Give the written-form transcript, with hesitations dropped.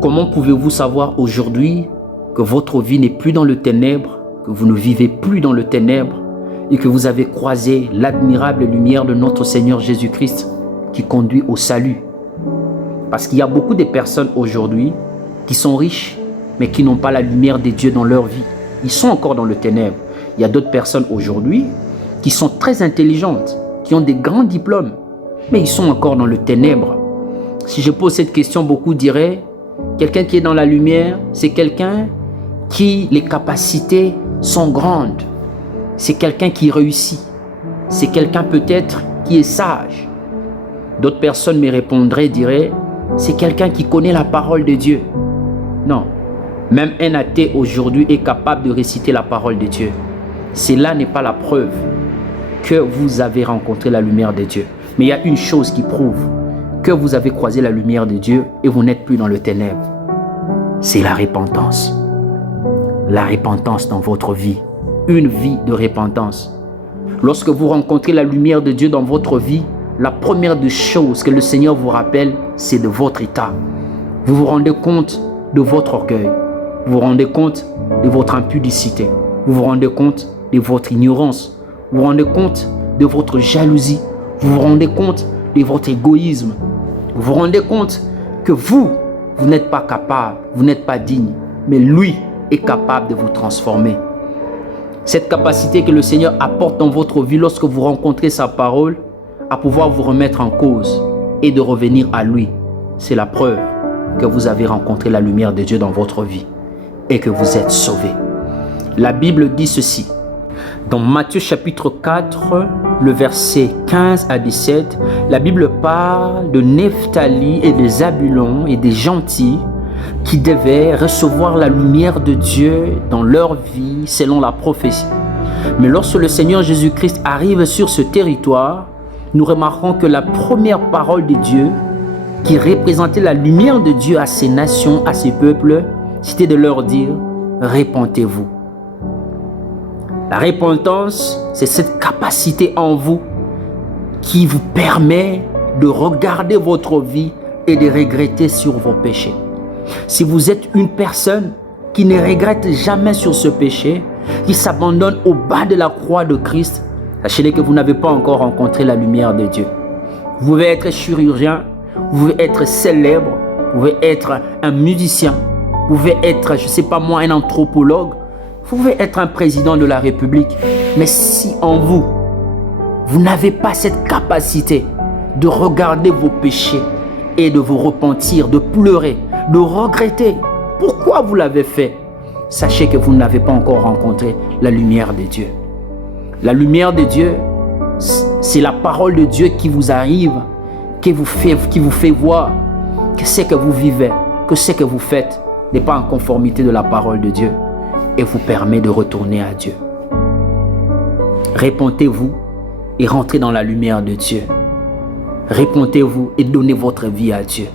Comment pouvez-vous savoir aujourd'hui que votre vie n'est plus dans le ténèbre, que vous ne vivez plus dans le ténèbre et que vous avez croisé l'admirable lumière de notre Seigneur Jésus-Christ qui conduit au salut? Parce qu'il y a beaucoup de personnes aujourd'hui qui sont riches mais qui n'ont pas la lumière des dieux dans leur vie. Ils sont encore dans le ténèbre. Il y a d'autres personnes aujourd'hui qui sont très intelligentes, qui ont des grands diplômes, mais ils sont encore dans le ténèbre. Si je pose cette question, beaucoup diraient, quelqu'un qui est dans la lumière, c'est quelqu'un qui les capacités sont grandes. C'est quelqu'un qui réussit. C'est quelqu'un peut-être qui est sage. D'autres personnes me répondraient, diraient, c'est quelqu'un qui connaît la parole de Dieu. Non. Même un athée aujourd'hui est capable de réciter la parole de Dieu. Cela n'est pas la preuve que vous avez rencontré la lumière de Dieu. Mais il y a une chose qui prouve que vous avez croisé la lumière de Dieu et vous n'êtes plus dans le ténèbre. C'est la repentance. La repentance dans votre vie. Une vie de repentance. Lorsque vous rencontrez la lumière de Dieu dans votre vie, la première des choses que le Seigneur vous rappelle, c'est de votre état. Vous vous rendez compte de votre orgueil. Vous vous rendez compte de votre impudicité. Vous vous rendez compte de votre ignorance. Vous vous rendez compte de votre jalousie. Vous vous rendez compte de votre égoïsme. Vous vous rendez compte que vous n'êtes pas capable, vous n'êtes pas digne, mais lui est capable de vous transformer. Cette capacité que le Seigneur apporte dans votre vie lorsque vous rencontrez sa parole, à pouvoir vous remettre en cause et de revenir à lui, c'est la preuve que vous avez rencontré la lumière de Dieu dans votre vie et que vous êtes sauvé. La Bible dit ceci. Dans Matthieu chapitre 4, le verset 15 à 17, la Bible parle de Nephtali et de Zabulon et des gentils qui devaient recevoir la lumière de Dieu dans leur vie selon la prophétie. Mais lorsque le Seigneur Jésus-Christ arrive sur ce territoire, nous remarquons que la première parole de Dieu qui représentait la lumière de Dieu à ces nations, à ces peuples, c'était de leur dire « Repentez-vous ». La repentance, c'est cette capacité en vous qui vous permet de regarder votre vie et de regretter sur vos péchés. Si vous êtes une personne qui ne regrette jamais sur ce péché, qui s'abandonne au bas de la croix de Christ, sachez que vous n'avez pas encore rencontré la lumière de Dieu. Vous pouvez être chirurgien, vous pouvez être célèbre, vous pouvez être un musicien, vous pouvez être, je ne sais pas moi, un anthropologue, vous pouvez être un président de la République, mais si en vous, vous n'avez pas cette capacité de regarder vos péchés et de vous repentir, de pleurer, de regretter pourquoi vous l'avez fait, sachez que vous n'avez pas encore rencontré la lumière de Dieu. La lumière de Dieu, c'est la parole de Dieu qui vous arrive, qui vous fait voir que ce que vous vivez, que ce que vous faites n'est pas en conformité de la parole de Dieu et vous permet de retourner à Dieu. Repentez-vous et rentrez dans la lumière de Dieu. Repentez-vous et donnez votre vie à Dieu.